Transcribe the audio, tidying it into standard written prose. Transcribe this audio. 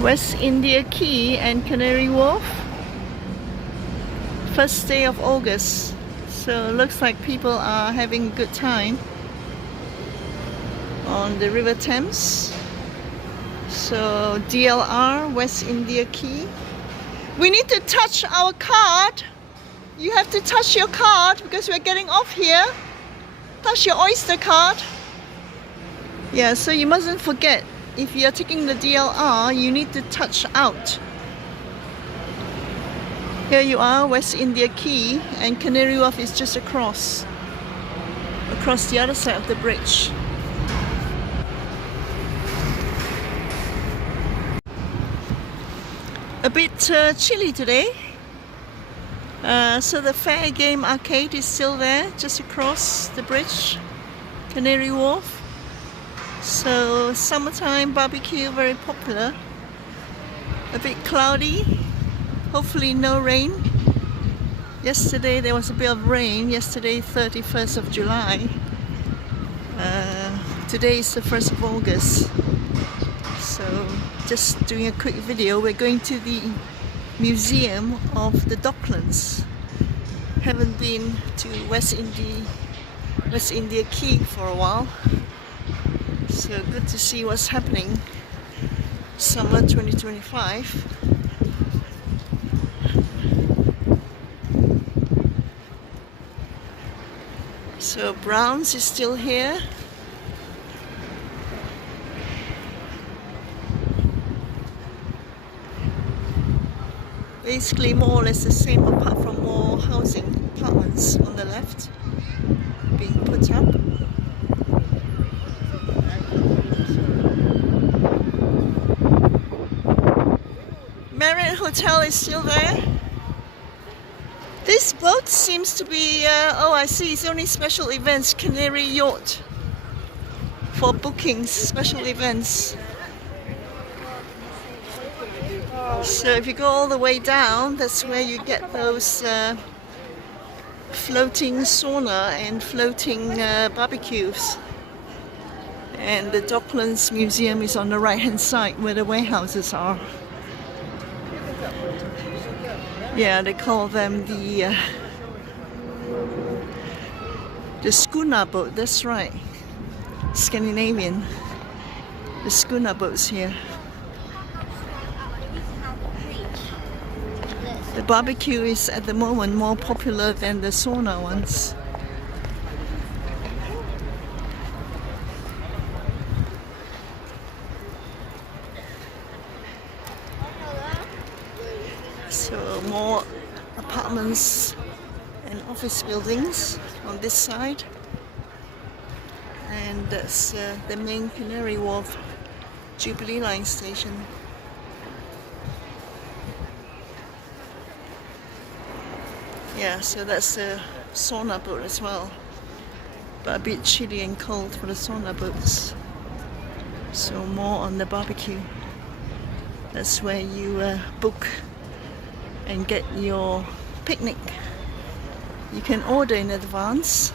West India Quay and Canary Wharf. First day of August, so looks like people are having a good time on the River Thames. So DLR, West India Quay. We need to touch our card. You have to touch your card because we're getting off here. Touch your Oyster card. Yeah, so you mustn't forget, if you're taking the DLR, you need to touch out. Here you are, West India Quay, and Canary Wharf is just across the other side of the bridge. A bit chilly today. So the Fair Game Arcade is still there, just across the bridge, Canary Wharf. So summertime barbecue, very popular. A bit cloudy, hopefully no rain. Yesterday there was a bit of rain, yesterday 31st of July. Today is the 1st of August. So just doing a quick video. We're going to the museum of the Docklands. Haven't been to West India Quay for a while. So good to see what's happening. Summer 2025. So Browns is still here. Basically more or less the same, apart from more housing apartments on the left being put up. Marriott Hotel is still there. This boat seems to be, oh I see, it's only special events, Canary Yacht for bookings, special events. So if you go all the way down, that's where you get those floating sauna and floating barbecues. And the Docklands Museum is on the right hand side where the warehouses are. Yeah, they call them the Skuna boat, that's right. Scandinavian. The Skuna boats here. The barbecue is at the moment more popular than the sauna ones. So more apartments and office buildings on this side. And that's the main Canary Wharf Jubilee Line station. Yeah, so that's the sauna boat as well, but a bit chilly and cold for the sauna boats. So more on the barbecue. That's where you book and get your picnic. You can order in advance.